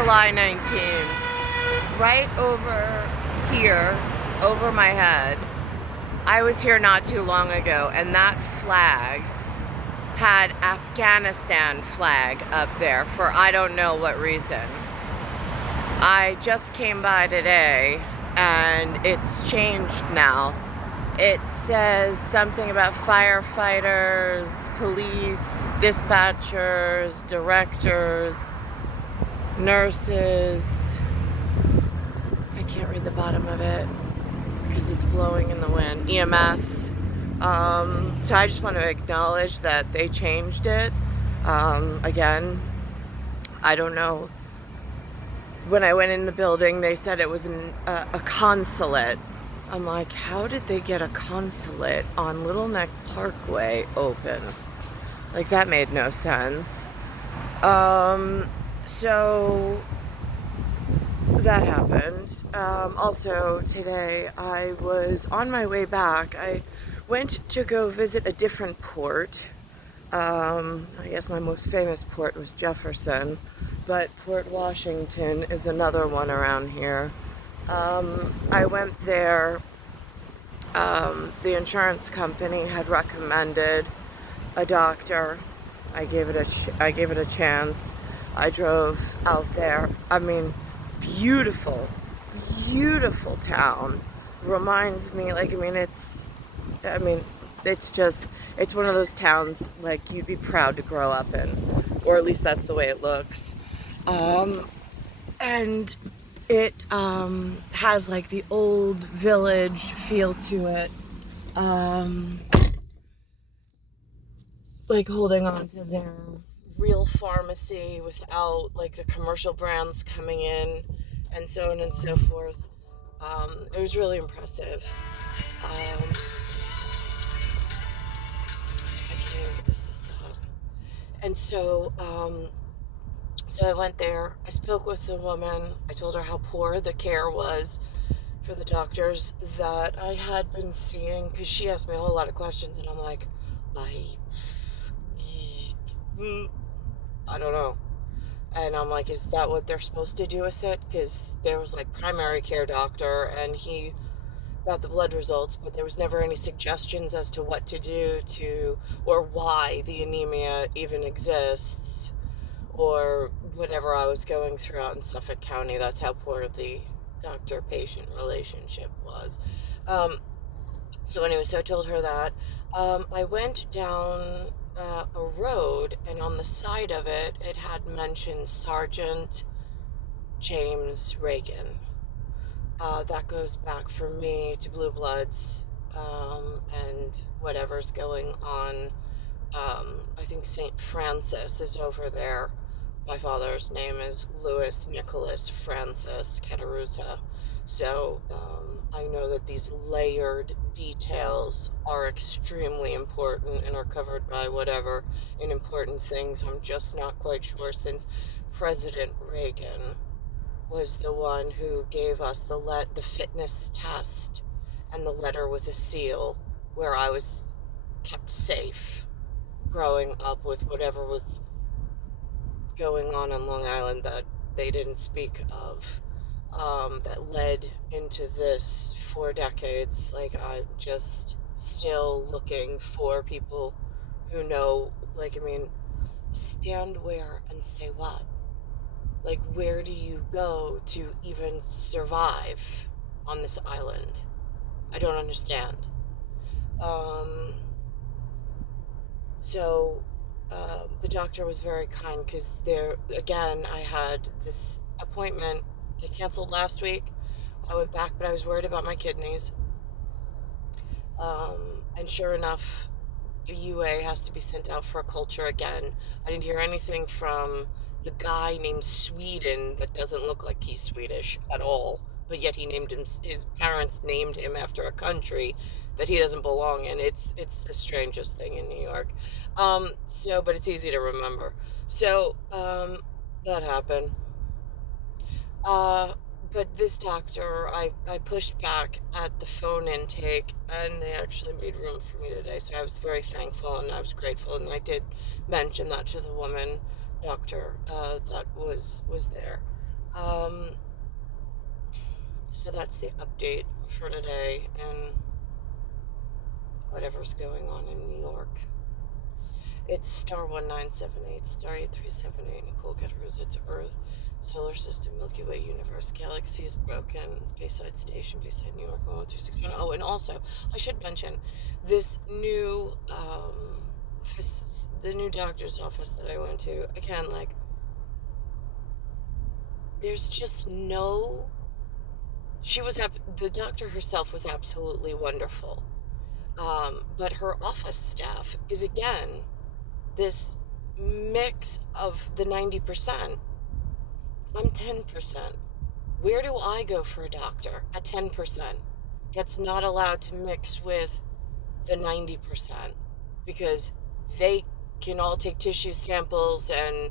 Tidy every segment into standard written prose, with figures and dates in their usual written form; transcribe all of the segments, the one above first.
July 19th, right over here, over my head. I was here not too long ago, and that flag had Afghanistan flag up there for I don't know what reason. I just came by today, and it's changed now. It says something about firefighters, police, dispatchers, directors, nurses. I can't read the bottom of it because it's blowing in the wind. EMS. So I just want to acknowledge that they changed it. Again, I don't know. When I went in the building, they said it was a consulate. I'm like, how did they get a consulate on Little Neck Parkway open? Like, that made no sense. So that happened. Also today, I was on my way back. I went to go visit a different port. I guess my most famous port was Jefferson, but Port Washington is another one around here. I went there. The insurance company had recommended a doctor. I gave it a chance. I drove out there. I mean, beautiful town. Reminds me, it's one of those towns like you'd be proud to grow up in, or at least that's the way it looks. And it has like the old village feel to it, like holding on to their real pharmacy without like the commercial brands coming in and so on and so forth. It was really impressive. I can't even get this to stop. And so I went there. I spoke with the woman. I told her how poor the care was for the doctors that I had been seeing, because she asked me a whole lot of questions, and I'm like, I don't know. And I'm like, is that what they're supposed to do with it? Because there was like primary care doctor, and he got the blood results, but there was never any suggestions as to what to do or why the anemia even exists, or whatever I was going through out in Suffolk County. That's how poor the doctor-patient relationship was. So anyway, so I told her that. I went down a road, and on the side of it, it had mentioned Sergeant James Reagan. That goes back for me to Blue Bloods, and whatever's going on. I think St. Francis is over there. My father's name is Louis Nicholas Francis Cattaruzza. So I know that these layered details are extremely important and are covered by whatever in important things. I'm just not quite sure, since President Reagan was the one who gave us the fitness test and the letter with a seal, where I was kept safe growing up with whatever was going on Long Island that they didn't speak of, that led into this for decades. Like, I'm just still looking for people who know, stand where and say what? Like, where do you go to even survive on this island? I don't understand. So the doctor was very kind, because I had this appointment. They canceled last week. I went back, but I was worried about my kidneys. And sure enough, the UA has to be sent out for a culture again. I didn't hear anything from the guy named Sweden that doesn't look like he's Swedish at all, but yet his parents named him after a country that he doesn't belong in. It's the strangest thing in New York. But it's easy to remember. So, that happened. But this doctor, I pushed back at the phone intake, and they actually made room for me today. So I was very thankful, and I was grateful. And I did mention that to the woman doctor that was there. Um, so that's the update for today and whatever's going on in New York. It's star 1978, star 8378, Nicole, Cattaruzza to Earth, Solar System, Milky Way, Universe, Galaxy is broken, Bayside Station, Bayside, New York, 12361. Oh, and also, I should mention, this new, the new doctor's office that I went to, again, like, there's just no, the doctor herself was absolutely wonderful. But her office staff is, again, this mix of the 90%. I'm 10%. Where do I go for a doctor at 10%? That's not allowed to mix with the 90% because they can all take tissue samples and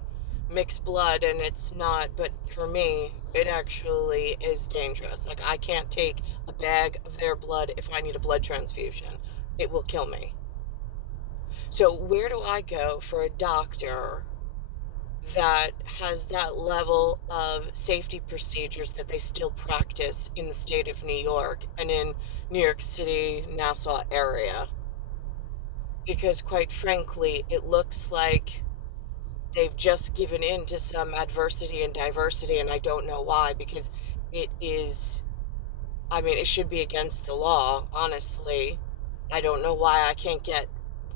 mix blood, and it's not, but for me, it actually is dangerous. Like, I can't take a bag of their blood if I need a blood transfusion. It will kill me. So where do I go for a doctor that has that level of safety procedures that they still practice in the state of New York and in New York City, Nassau area? Because quite frankly, it looks like they've just given in to some adversity and diversity, and I don't know why, because it is, I mean, it should be against the law, honestly. I don't know why I can't get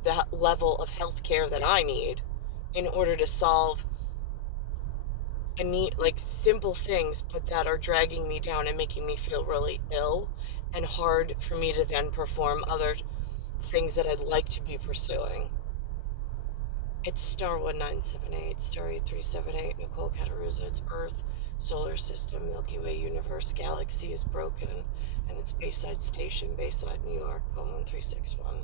the level of health care that I need in order to solve a need, like, simple things, but that are dragging me down and making me feel really ill and hard for me to then perform other things that I'd like to be pursuing. It's star 1978, star 8378, Nicole, Cattaruzza, it's Earth, Solar System, Milky Way, Universe, Galaxy is broken, and it's Bayside Station, Bayside, New York, 11361.